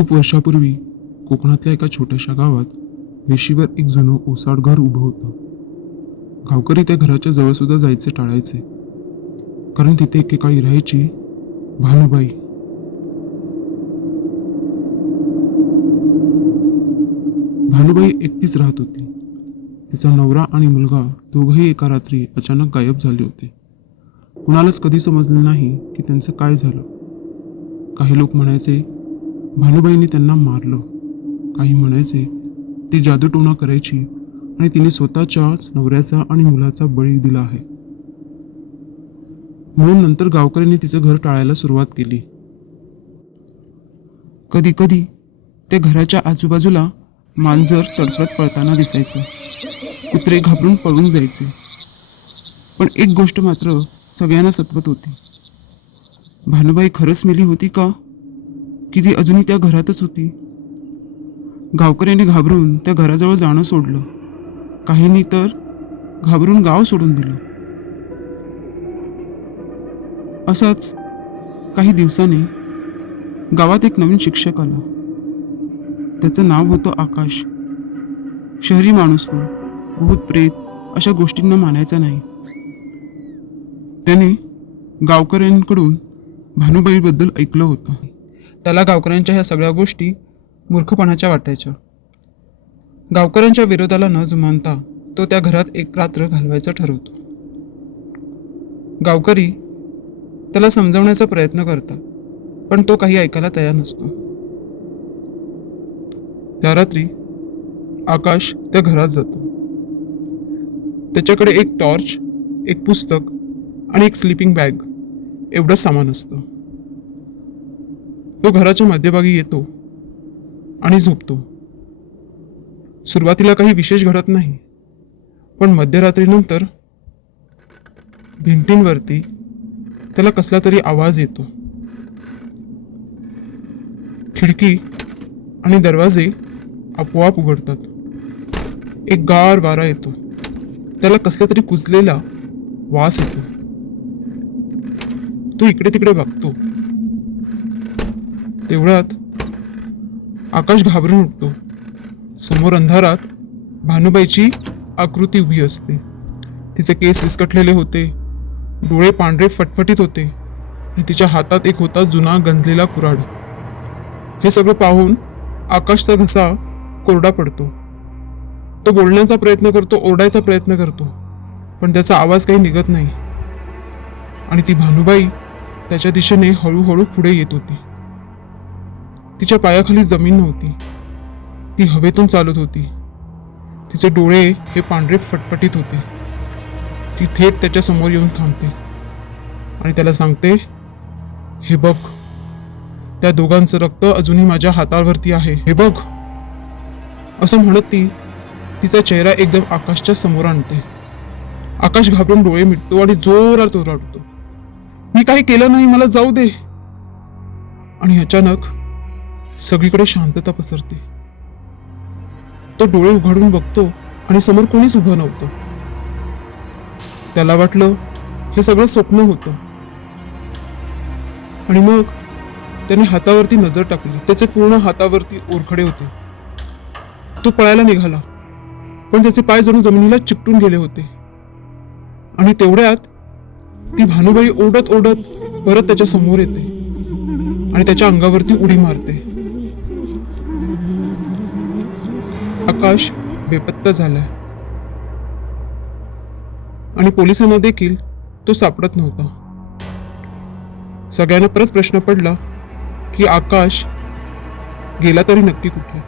खूप वर्षापूर्वी कोकणातल्या एका छोट्याशा गावात वेशीवर एक जुनं ओसाड घर उभं होतं. गावकरी त्या घराच्या जवळ सुद्धा जायचे टाळायचे, कारण तिथे एकेकाळी राहायची भानुबाई. भानुबाई एकटीच राहत होती. तिचा नवरा आणि मुलगा दोघंही एका रात्री अचानक गायब झाले होते. कुणालाच कधी समजले नाही की त्यांचं काय झालं. काही लोक म्हणायचे भानुबाईंनी त्यांना मारलं, काही म्हणायचे ती जादूटोणा करायची आणि तिने स्वतःच्याच नवऱ्याचा आणि मुलाचा बळी दिला आहे. म्हणून नंतर गावकऱ्यांनी तिचं घर टाळायला सुरुवात केली. कधी कधी त्या घराच्या आजूबाजूला मांजर तडफडत पळताना दिसायचं. कुत्रे घाबरून पळून जायचे. पण एक गोष्ट मात्र सगळ्यांना सतवत होती. भानुबाई खरंच मेली होती का, की ती अजूनही त्या घरातच होती? गावकऱ्यांनी घाबरून त्या घराजवळ जाणं सोडलं. काहींनी तर घाबरून गाव सोडून दिलं. असाच काही दिवसांनी गावात एक नवीन शिक्षक आला. त्याचं नाव होतं आकाश. शहरी माणूस तो, भूत प्रेत अशा गोष्टींना मानायचा नाही. त्याने गावकऱ्यांकडून भानुबाईबद्दल ऐकलं होतं. त्याला गावकऱ्यांच्या ह्या सगळ्या गोष्टी मूर्खपणाच्या वाटायच्या. गावकऱ्यांच्या विरोधाला न जुमानता तो त्या घरात एक रात्र घालवायचं ठरवतो. गावकरी त्याला समजावण्याचा प्रयत्न करतात, पण तो काही ऐकायला तयार नसतो. त्या रात्री आकाश त्या घरात जातो. त्याच्याकडे एक टॉर्च, एक पुस्तक आणि एक स्लीपिंग बॅग एवढंच सामान असतं. तो घराच्या मध्यभागी येतो आणि झोपतो. सुरुवातीला काही विशेष घडत नाही, पण मध्यरात्रीनंतर भिंतींवरती त्याला कसला तरी आवाज येतो. खिडकी आणि दरवाजे आपोआप उघडतात. एक गार वारा येतो. त्याला कसला तरी कुजलेला वास येतो. तो इकडे तिकडे बघतो. तेवढ्यात आकाश घाबरून उठतो. समोर अंधारात भानुबाईची आकृती उभी असते. तिचे केस विस्कटलेले होते, डोळे पांढरे फटफटीत होते आणि तिच्या हातात एक होता जुना गंजलेला कुऱ्हाड. हे सगळं पाहून आकाशचा घसा कोरडा पडतो. तो बोलण्याचा प्रयत्न करतो, ओरडायचा प्रयत्न करतो, पण त्याचा आवाज काही निघत नाही. आणि ती भानुबाई त्याच्या दिशेने हळूहळू पुढे येत होती. तिच्या पायाखाली जमीन नव्हती. ती हवेतून चालत होती. तिचे डोळे हे पांढरे फटफटीत होते. ती थेट त्याच्या समोर येऊन थांबते आणि त्याला सांगते, हे बघ, त्या दोघांचं रक्त अजूनही माझ्या हातावरती आहे, हे बघ. असं म्हणत ती तिचा चेहरा एकदम आकाशच्या समोर आणते. आकाश घाबरून डोळे मिटतो आणि जोरात ओरडतो, मी काही केलं नाही, मला जाऊ दे. आणि अचानक सगळीकडे शांतता पसरते. तो डोळे उघडून बघतो आणि समोर कोणीच उभं नव्हतं. त्याला वाटलं हे सगळं स्वप्न होतं. आणि मग त्याने हातावरती नजर टाकली. त्याचे पूर्ण हातावरती ओरखडे होते. तो पळायला निघाला, पण त्याचे पाय जणू जमिनीला चिकटून गेले होते. आणि तेवढ्यात ती भानुबाई ओढत ओढत परत त्याच्या समोर येते आणि त्याच्या अंगावरती उडी मारते. आकाश बेपत्ता झालाय आणि पोलिसांना देखील तो सापडत नव्हता. सगळ्यांना परत प्रश्न पडला की आकाश गेला तरी नक्की कुठे.